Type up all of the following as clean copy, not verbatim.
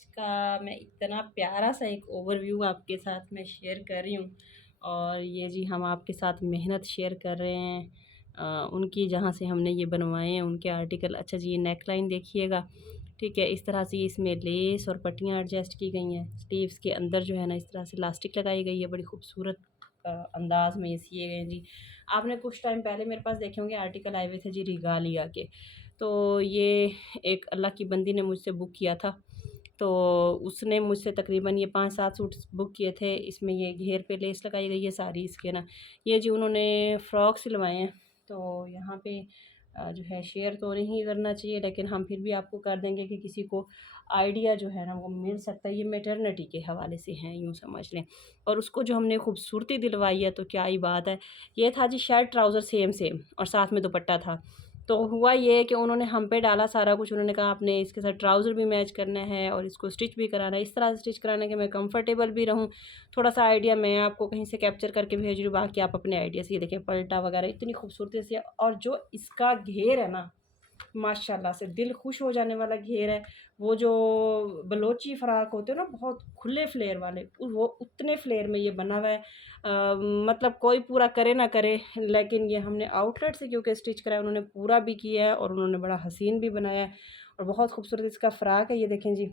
आज का मैं इतना प्यारा सा एक ओवरव्यू आपके साथ में शेयर कर रही हूँ। और ये जी हम आपके साथ मेहनत शेयर कर रहे हैं उनकी, जहाँ से हमने ये बनवाए हैं उनके आर्टिकल। अच्छा जी, ये नेक लाइन देखिएगा, ठीक है। इस तरह से इसमें लेस और पट्टियाँ एडजस्ट की गई हैं। स्लीव्स के अंदर जो है ना, इस तरह से इलास्टिक लगाई गई है, बड़ी खूबसूरत अंदाज में ये सिए गए हैं जी। आपने कुछ टाइम पहले मेरे पास देखे होंगे आर्टिकल आए हुए थे जी रिगालिया के। तो ये एक अल्लाह की बंदी ने मुझसे बुक किया था, तो उसने मुझसे तकरीबन ये 5-7 सूट बुक किए थे। इसमें ये घेर पे लेस लगाई गई है सारी इसके ना। ये जी उन्होंने फ़्रॉक सिलवाए हैं, तो यहाँ पे जो है शेयर तो नहीं करना चाहिए, लेकिन हम फिर भी आपको कर देंगे कि किसी को आइडिया जो है ना वो मिल सकता है। ये मैटरनिटी के हवाले से हैं, यूँ समझ लें। और उसको जो हमने खूबसूरती दिलवाई है तो क्या ही बात है। ये था जी शर्ट ट्राउज़र सेम सेम और साथ में दुपट्टा था। तो हुआ ये कि उन्होंने हम पे डाला सारा कुछ। उन्होंने कहा आपने इसके साथ ट्राउज़र भी मैच करना है और इसको स्टिच भी कराना है, इस तरह से स्टिच कराना है कि मैं कंफर्टेबल भी रहूँ। थोड़ा-सा आइडिया मैं आपको कहीं से कैप्चर करके भेज रही हूँ, बाकी आप अपने आइडिया से ये देखिए पलटा वगैरह इतनी खूबसूरती से। और जो इसका घेर है ना, माशाल्लाह से दिल खुश हो जाने वाला घेर है। वो जो बलोची फ़्रॉक होते हैं ना, बहुत खुले फ्लेयर वाले, वो उतने फ्लेयर में ये बना हुआ है। मतलब कोई पूरा करे ना करे, लेकिन ये हमने आउटलेट से क्योंकि स्टिच कराया, उन्होंने पूरा भी किया है और उन्होंने बड़ा हसीन भी बनाया है और बहुत खूबसूरत इसका फ़्रॉक है। ये देखें जी,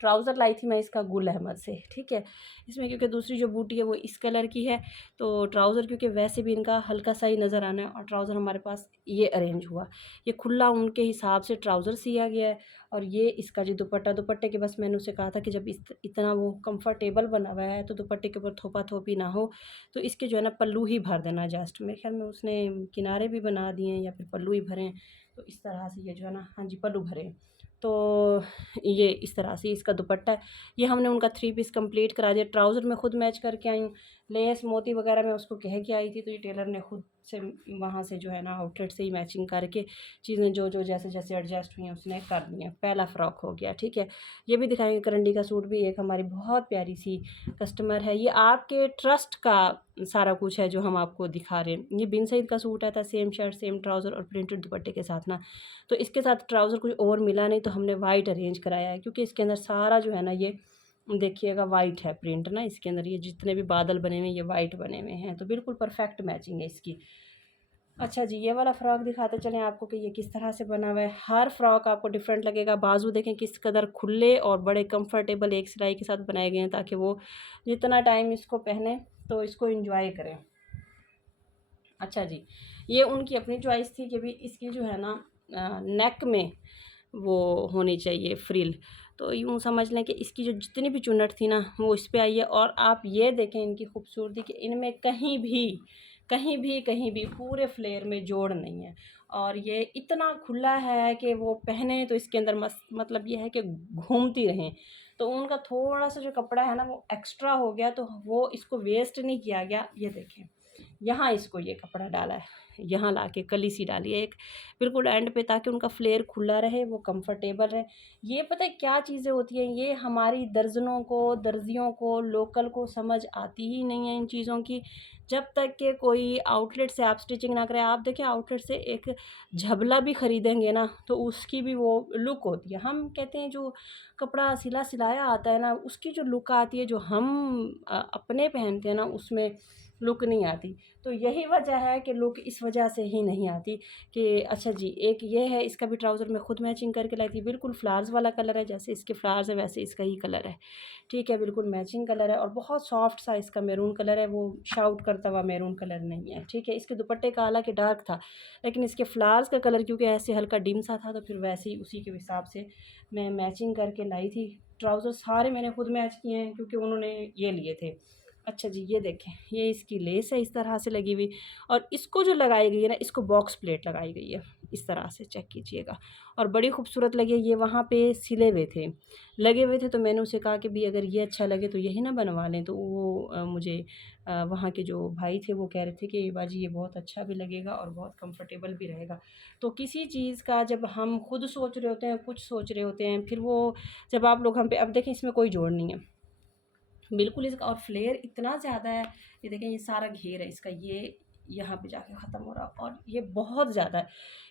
ट्राउज़र लाई थी मैं इसका गुल अहमद से, ठीक है। इसमें क्योंकि दूसरी जो बूटी है वो इस कलर की है, तो ट्राउज़र क्योंकि वैसे भी इनका हल्का सा ही नज़र आना है और ट्राउज़र हमारे पास ये अरेंज हुआ। ये खुला उनके हिसाब से ट्राउज़र सिया गया है। और ये इसका जो दुपट्टा, दुपट्टे के बस मैंने उसे कहा था कि जब इतना वो कंफर्टेबल बना हुआ है तो दुपट्टे के ऊपर थोपा-थोपी ना हो, तो इसके जो है ना पल्लू ही भर देना जस्ट। मेरे ख़्याल में उसने किनारे भी बना दिए हैं या फिर पल्लू ही भरे हैं। तो इस तरह से ये जो है ना, हाँ जी, पल्लू भरे हैं। तो ये इस तरह से इसका दुपट्टा है। ये हमने उनका 3 पीस कंप्लीट करा दिया। ट्राउज़र मैं खुद मैच करके आई हूँ। लेस मोती वगैरह मैं उसको कह के आई थी, तो ये टेलर ने खुद से वहाँ से जो है ना आउटलेट से ही मैचिंग करके चीज़ें जो जैसे-जैसे एडजस्ट हुई हैं उसने कर दी हैं। पहला फ्रॉक हो गया, ठीक है। ये भी दिखाएँगे करंडी का सूट भी, एक हमारी बहुत प्यारी-सी कस्टमर है। ये आपके ट्रस्ट का सारा कुछ है जो हम आपको दिखा रहे हैं। ये बिन सईद का सूट आया था, सेम शर्ट, सेम ट्राउज़र और प्रिंटेड दुपट्टे के साथ ना। तो इसके साथ ट्राउज़र कुछ और मिला नहीं, तो हमने वाइट अरेंज कराया है, क्योंकि इसके अंदर सारा जो है ना ये देखिएगा वाइट है प्रिंट ना इसके अंदर। ये जितने भी बादल बने हुए हैं ये वाइट बने हुए हैं, तो बिल्कुल परफेक्ट मैचिंग है इसकी। अच्छा जी, ये वाला फ़्रॉक दिखाते चलें आपको कि ये किस तरह से बना हुआ है। हर फ़्रॉक आपको डिफरेंट लगेगा। बाजू देखें किस कदर खुले और बड़े कंफर्टेबल एक सिलाई के साथ बनाए गए हैं, ताकि वो जितना टाइम इसको पहने तो इसको एंजॉय करें। अच्छा जी, ये उनकी अपनी चॉइस थी कि भी इसकी जो है ना नेक में वो होनी चाहिए फ्रिल। तो यूँ समझ लें कि इसकी जो जितनी भी चुन्नट थी ना वो इस पे आई है। और आप ये देखें इनकी खूबसूरती कि इनमें कहीं भी पूरे फ्लेयर में जोड़ नहीं है। और ये इतना खुला है कि वो पहने तो इसके अंदर मस्त, मतलब ये है कि घूमती रहें। तो उनका थोड़ा-सा जो कपड़ा है ना वो एक्स्ट्रा हो गया, तो वो इसको वेस्ट नहीं किया गया। ये देखें, यहाँ इसको ये कपड़ा डाला है, यहाँ लाके कली सी डाली है एक बिल्कुल एंड पे, ताकि उनका फ्लेयर खुला रहे, वो कंफर्टेबल रहे। ये पता है क्या चीज़ें होती हैं, ये हमारी दर्जनों को, दर्जियों को, लोकल को समझ आती ही नहीं है इन चीज़ों की, जब तक कि कोई आउटलेट से आप स्टिचिंग ना करें। आप देखें आउटलेट से एक झबला भी ख़रीदेंगे ना तो उसकी भी वो लुक होती है। हम कहते हैं जो कपड़ा सिला-सिलाया आता है ना, उसकी जो लुक आती है, जो हम अपने पहनते हैं ना उसमें लुक नहीं आती। तो यही वजह है कि लुक इस वजह से ही नहीं आती कि अच्छा जी, एक ये है। इसका भी ट्राउज़र मैं खुद मैचिंग करके लाई थी। बिल्कुल फ्लावर्स वाला कलर है, जैसे इसके फ्लावर्स हैं वैसे इसका ही कलर है, ठीक है। बिल्कुल मैचिंग कलर है और बहुत सॉफ्ट सा इसका मैरून कलर है, वो शाउट करता हुआ मैरून कलर नहीं है, ठीक है। इसके दुपट्टे का हालाँकि डार्क था, लेकिन इसके फ्लावर्स का कलर क्योंकि ऐसे हल्का डिम सा था, तो फिर वैसे ही उसी के हिसाब से मैं मैचिंग करके लाई थी। ट्राउज़र सारे मैंने खुद मैच किए हैं क्योंकि उन्होंने ये लिए थे। अच्छा जी, ये देखें, ये इसकी लेस है इस तरह से लगी हुई। और इसको जो लगाई गई है ना, इसको बॉक्स प्लेट लगाई गई है इस तरह से, चेक कीजिएगा। और बड़ी खूबसूरत लगी है। ये वहाँ पे सिले हुए थे, लगे हुए थे, तो मैंने उसे कहा कि भी अगर ये अच्छा लगे तो यही ना बनवा लें। तो वो मुझे वहाँ के जो भाई थे वो कह रहे थे कि बाजी ये बहुत अच्छा भी लगेगा और बहुत कंफर्टेबल भी रहेगा। तो किसी चीज़ का जब हम खुद सोच रहे होते हैं, कुछ सोच रहे होते हैं, फिर वो जब आप लोग हम पे, अब देखें इसमें कोई जोड़ नहीं है बिल्कुल इसका, और फ्लेयर इतना ज़्यादा है। ये देखें, ये सारा घेर है इसका, ये यहाँ पे जाके ख़त्म हो रहा। और ये बहुत ज़्यादा है,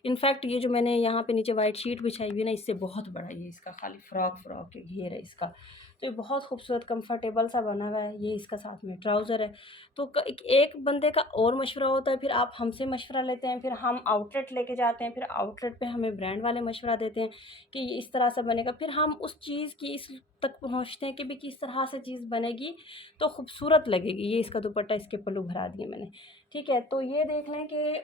इनफैक्ट ये जो मैंने यहाँ पे नीचे वाइट शीट बिछाई हुई है ना, इससे बहुत बड़ा ये इसका खाली फ्रॉक के घेर है इसका। तो ये बहुत खूबसूरत कंफर्टेबल सा बना हुआ है। ये इसका साथ में ट्राउज़र है। तो एक बंदे का और मशवरा होता है, फिर आप हमसे मशवरा लेते हैं, फिर हम आउटलेट लेके जाते हैं, फिर आउटलेट पे हमें ब्रांड वाले मशवरा देते हैं कि ये इस तरह से बनेगा, फिर हम उस चीज़ की इस तक पहुँचते हैं कि भाई किस तरह से चीज़ बनेगी तो खूबसूरत लगेगी। ये इसका दुपट्टा, इसके पल्लू भरा दिए मैंने, ठीक है। तो ये देख लें कि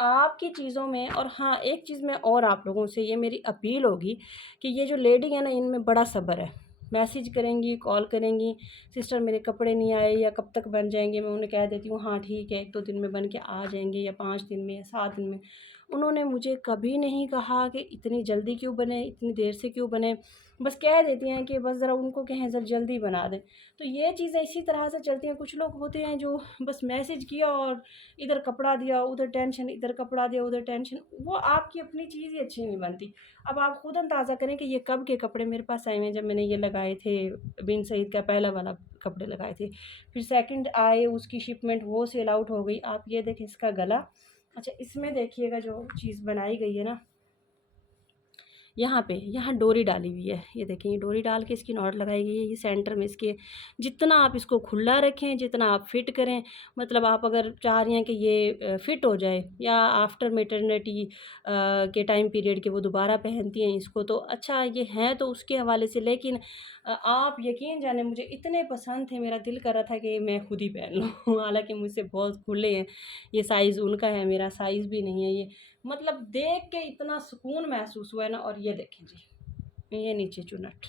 आपकी चीज़ों में, और हाँ एक चीज़ में और आप लोगों से ये मेरी अपील होगी कि ये जो लेडी है ना, इनमें बड़ा सब्र है। मैसेज करेंगी, कॉल करेंगी, सिस्टर मेरे कपड़े नहीं आए या कब तक बन जाएंगे, मैं उन्हें कह देती हूँ हाँ ठीक है 1-2 दिन में बन के आ जाएंगे, या 5 दिन में या 7 दिन में। उन्होंने मुझे कभी नहीं कहा कि इतनी जल्दी क्यों बने, इतनी देर से क्यों बने। बस कह देती हैं कि बस ज़रा उनको कहें ज़रा जल्दी बना दें। तो ये चीज़ें इसी तरह से चलती हैं। कुछ लोग होते हैं जो बस मैसेज किया और इधर कपड़ा दिया, उधर टेंशन, इधर कपड़ा दिया, उधर टेंशन। वो आपकी अपनी चीज़ ही अच्छी नहीं बनती। अब आप खुद अंदाज़ा करें कि ये कब के कपड़े मेरे पास आए हुए हैं। जब मैंने ये लगाए थे बिन सईद का पहला वाला कपड़े लगाए थे, फिर सेकंड आए, उसकी शिपमेंट वो सेल आउट हो गई। आप ये देखें इसका गला। अच्छा इसमें देखिएगा जो चीज़ बनाई गई है ना, यहाँ पे यहाँ डोरी डाली हुई है। ये देखें, ये डोरी डाल के इसकी नॉट लगाई गई है। ये सेंटर में इसके, जितना आप इसको खुला रखें, जितना आप फिट करें, मतलब आप अगर चाह रही हैं कि ये फिट हो जाए, या आफ्टर मैटरनिटी के टाइम पीरियड के वो दोबारा पहनती हैं इसको, तो अच्छा ये है तो उसके हवाले से। लेकिन आप यकीन जाने मुझे इतने पसंद थे, मेरा दिल कर रहा था कि मैं खुद ही पहन लूँ। हालांकि मुझसे बहुत खुले हैं, ये साइज़ उनका है, मेरा साइज़ भी नहीं है ये। मतलब देख के इतना सुकून महसूस हुआ है ना। और ये देखें जी, ये नीचे चुनट,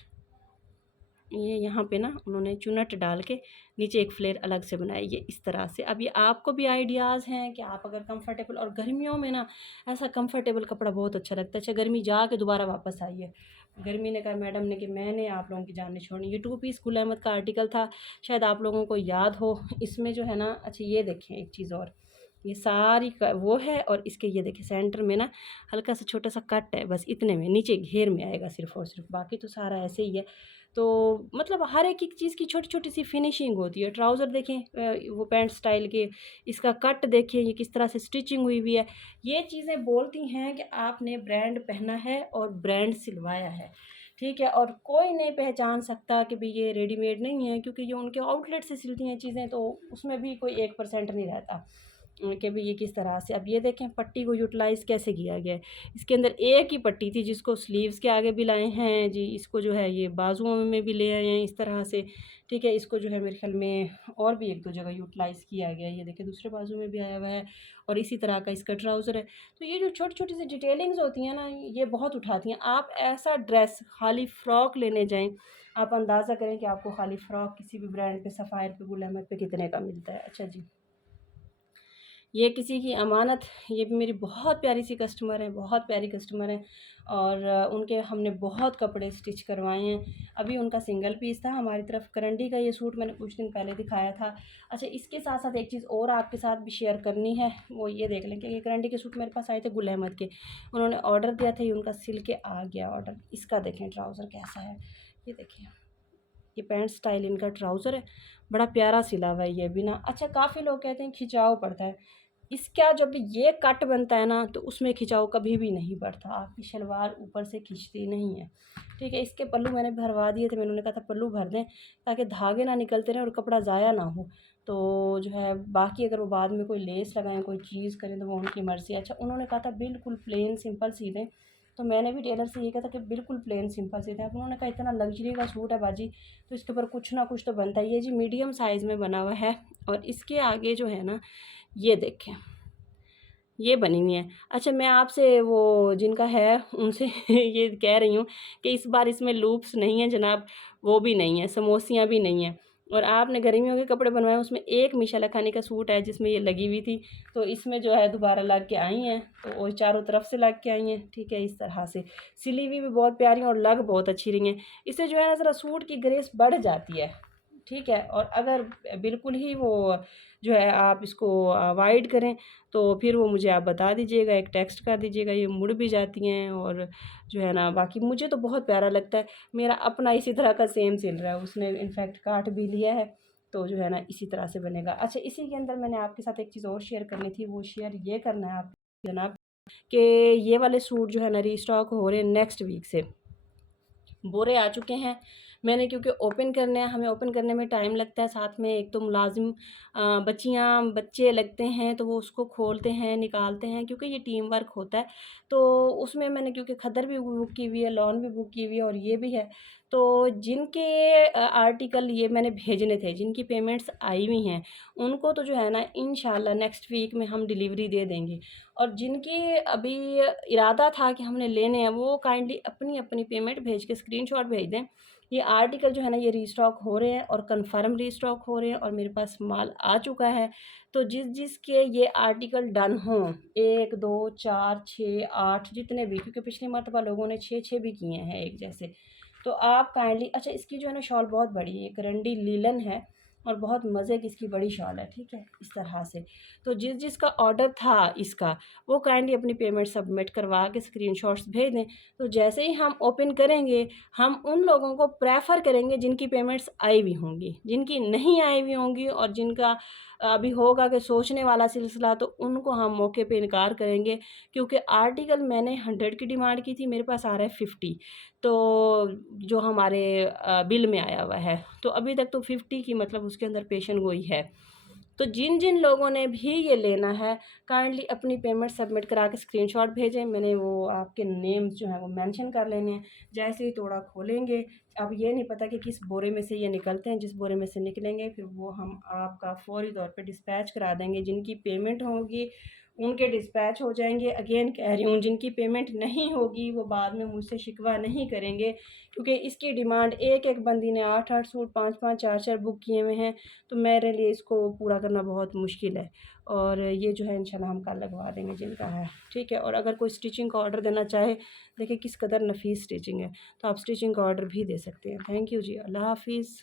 ये यहाँ पे ना उन्होंने चुनट डाल के नीचे एक फ्लेयर अलग से बनाया, ये इस तरह से। अब ये आपको भी आइडियाज़ हैं कि आप अगर कंफर्टेबल, और गर्मियों में ना ऐसा कंफर्टेबल कपड़ा बहुत अच्छा लगता है। अच्छा गर्मी जा के दोबारा वापस आई है। गर्मी ने कहा मैडम ने कि मैंने आप लोगों की जान नहीं छोड़नी। ये 2 पीस गुल अहमद का आर्टिकल था, शायद आप लोगों को याद हो। इसमें जो है ना, अच्छा ये देखें एक चीज़ और, ये सारी वो है, और इसके ये देखिए सेंटर में ना हल्का सा छोटा सा कट है, बस इतने में नीचे घेर में आएगा सिर्फ और सिर्फ, बाकी तो सारा ऐसे ही है। तो मतलब हर एक चीज़ की छोटी छोटी सी फिनिशिंग होती है। ट्राउज़र देखें, वो पैंट स्टाइल के, इसका कट देखिए ये किस तरह से स्टिचिंग हुई हुई है। ये चीज़ें बोलती हैं कि आपने ब्रांड पहना है और ब्रांड सिलवाया है, ठीक है। और कोई नहीं पहचान सकता कि भाई ये रेडीमेड नहीं है, क्योंकि ये उनके आउटलेट से सिलती हैं चीज़ें, तो उसमें भी कोई 1% नहीं रहता कि भाई ये किस तरह से। अब ये देखें पट्टी को यूटिलाइज़ कैसे किया गया है। इसके अंदर एक ही पट्टी थी जिसको स्लीव्स के आगे भी लाए हैं जी, इसको जो है ये बाजुओं में भी ले आए हैं इस तरह से, ठीक है। इसको जो है मेरे ख्याल में और भी 1-2 जगह यूटिलाइज़ किया गया है। ये देखें दूसरे बाजू में भी आया हुआ है, और इसी तरह का इसका ट्राउज़र है। तो ये जो छोटी छोटी सी डिटेलिंग्स होती हैं ना, ये बहुत उठाती हैं। आप ऐसा ड्रेस खाली फ़्रॉक लेने जाएँ, आप अंदाज़ा करें कि आपको खाली फ़्रॉक किसी भी ब्रांड पे, सफ़ायर पे, गुल अहमद पे कितने का मिलता है। अच्छा जी, ये किसी की अमानत, ये भी मेरी बहुत प्यारी सी कस्टमर है, बहुत प्यारी कस्टमर है। और उनके हमने बहुत कपड़े स्टिच करवाए हैं। अभी उनका सिंगल पीस था हमारी तरफ, करंडी का ये सूट मैंने कुछ दिन पहले दिखाया था। अच्छा इसके साथ साथ एक चीज़ और आपके साथ भी शेयर करनी है, वो ये देख लें कि ये करंडी के सूट मेरे पास आए थे गुल अहमद के, उन्होंने ऑर्डर दिया था, ये उनका सिल के आ गया ऑर्डर। इसका देखें ट्राउज़र कैसा है, ये देखिए, ये पैंट स्टाइल इनका ट्राउज़र है, बड़ा प्यारा सिला हुआ है ये भी ना। अच्छा काफ़ी लोग कहते हैं खिंचाव पड़ता है, इसका जब ये कट बनता है ना तो उसमें खिंचाव कभी भी नहीं पड़ता, आपकी शलवार ऊपर से खिंचती नहीं है, ठीक है। इसके पल्लू मैंने भरवा दिए थे, मैंने उन्हें कहा था पल्लू भर दें ताकि धागे ना निकलते रहें और कपड़ा ज़ाया ना हो। तो जो है बाकी अगर वो बाद में कोई लेस लगाएं, कोई चीज़ करें, तो वो उनकी मर्ज़ी है। अच्छा उन्होंने कहा था बिल्कुल प्लेन सिंपल सी दें, तो मैंने भी टेलर से ये कहा था कि बिल्कुल प्लेन सिंपल सी दें। अब उन्होंने कहा इतना लग्जरी का सूट है बाजी, तो इसके ऊपर कुछ ना कुछ तो बनता है। ये जी मीडियम साइज़ में बना हुआ है, और इसके आगे जो है ना, ये देखें ये बनी हुई है। अच्छा मैं आपसे वो जिनका है उनसे ये कह रही हूँ कि इस बार इसमें लूप्स नहीं है जनाब, वो भी नहीं है, समोसियाँ भी नहीं हैं। और आपने गर्मियों के कपड़े बनवाए, उसमें एक मीशा लखानी का सूट है जिसमें ये लगी हुई थी, तो इसमें जो है दोबारा लग के आई हैं, तो वो चारों तरफ से लग के आई हैं, ठीक है। इस तरह से सिली हुई भी बहुत प्यारी और लग बहुत अच्छी रही हैं। इससे जो है ना ज़रा सूट की ग्रेस बढ़ जाती है, ठीक है। और अगर बिल्कुल ही वो जो है आप इसको अवॉइड करें, तो फिर वो मुझे आप बता दीजिएगा, एक टेक्स्ट कर दीजिएगा। ये मुड़ भी जाती हैं, और जो है ना बाकी मुझे तो बहुत प्यारा लगता है। मेरा अपना इसी तरह का सेम सिल रहा है, उसने इनफैक्ट काट भी लिया है, तो जो है ना इसी तरह से बनेगा। अच्छा, इसी के अंदर मैंने आपके साथ एक चीज़ और शेयर करनी थी, वो शेयर ये करना है आप जनाब कि ये वाले सूट जो है ना रीस्टॉक हो रहे हैं नेक्स्ट वीक से। बोरे आ चुके हैं, मैंने क्योंकि ओपन करने हैं, हमें ओपन करने में टाइम लगता है, साथ में एक तो मुलाजिम बच्चियाँ बच्चे लगते हैं तो वो उसको खोलते हैं निकालते हैं, क्योंकि ये टीम वर्क होता है। तो उसमें मैंने क्योंकि खद्दर भी बुक की हुई है, लॉन भी बुक की हुई है और ये भी है, तो जिनके आर्टिकल ये मैंने भेजने थे, जिनकी पेमेंट्स आई हुई हैं, उनको तो जो है ना इंशाल्लाह नेक्स्ट वीक में हम डिलीवरी दे देंगे। और जिनकी अभी इरादा था कि हमने लेने हैं, वो काइंडली अपनी अपनी पेमेंट भेज के स्क्रीनशॉट भेज दें। ये आर्टिकल जो है ना ये रीस्टॉक हो रहे हैं और कंफर्म रीस्टॉक हो रहे हैं और मेरे पास माल आ चुका है। तो जिसके ये आर्टिकल डन हों, 1 2 4 6 8 जितने भी, क्योंकि पिछली मरतबा लोगों ने 6 भी किए हैं एक जैसे, तो आप काइंडली, अच्छा इसकी जो है ना शॉल बहुत बड़ी है, एक रंडी लीलन है और बहुत मज़े की इसकी बड़ी शॉल है, ठीक है, इस तरह से। तो जिसका ऑर्डर था इसका, वो काइंडली अपनी पेमेंट सबमिट करवा के स्क्रीनशॉट्स भेज दें। तो जैसे ही हम ओपन करेंगे, हम उन लोगों को प्रेफर करेंगे जिनकी पेमेंट्स आई हुई होंगी, जिनकी नहीं आई हुई होंगी और जिनका अभी होगा कि सोचने वाला सिलसिला, तो उनको हम मौके पे इनकार करेंगे। क्योंकि आर्टिकल मैंने 100 की डिमांड की थी, मेरे पास आ रहा है 50, तो जो हमारे बिल में आया हुआ है, तो अभी तक तो 50 की मतलब उसके अंदर पेशन गोई है। तो जिन जिन लोगों ने भी ये लेना है, काइंडली अपनी पेमेंट सबमिट करा के स्क्रीनशॉट भेजें। मैंने वो आपके नेम्स जो हैं वो मेंशन कर लेने हैं। जैसे ही तोड़ा खोलेंगे, अब ये नहीं पता कि किस बोरे में से ये निकलते हैं, जिस बोरे में से निकलेंगे फिर वो हम आपका फ़ौरी तौर पे डिस्पैच करा देंगे। जिनकी पेमेंट होगी उनके डिस्पैच हो जाएंगे। अगेन कह रही हूँ, जिनकी पेमेंट नहीं होगी वो बाद में मुझसे शिकवा नहीं करेंगे, क्योंकि इसकी डिमांड एक एक बंदी ने 8-8 सूट 5-5 4-4 बुक किए हुए हैं, तो मेरे लिए इसको पूरा करना बहुत मुश्किल है। और ये जो है इंशाल्लाह हम कल लगवा देंगे जिनका है, ठीक है। और अगर कोई स्टिचिंग का ऑर्डर देना चाहे, देखिए किस कदर नफीस स्टिचिंग है, तो आप स्टिचिंग का ऑर्डर भी दे सकते हैं। थैंक यू जी, अल्लाह हाफिज़।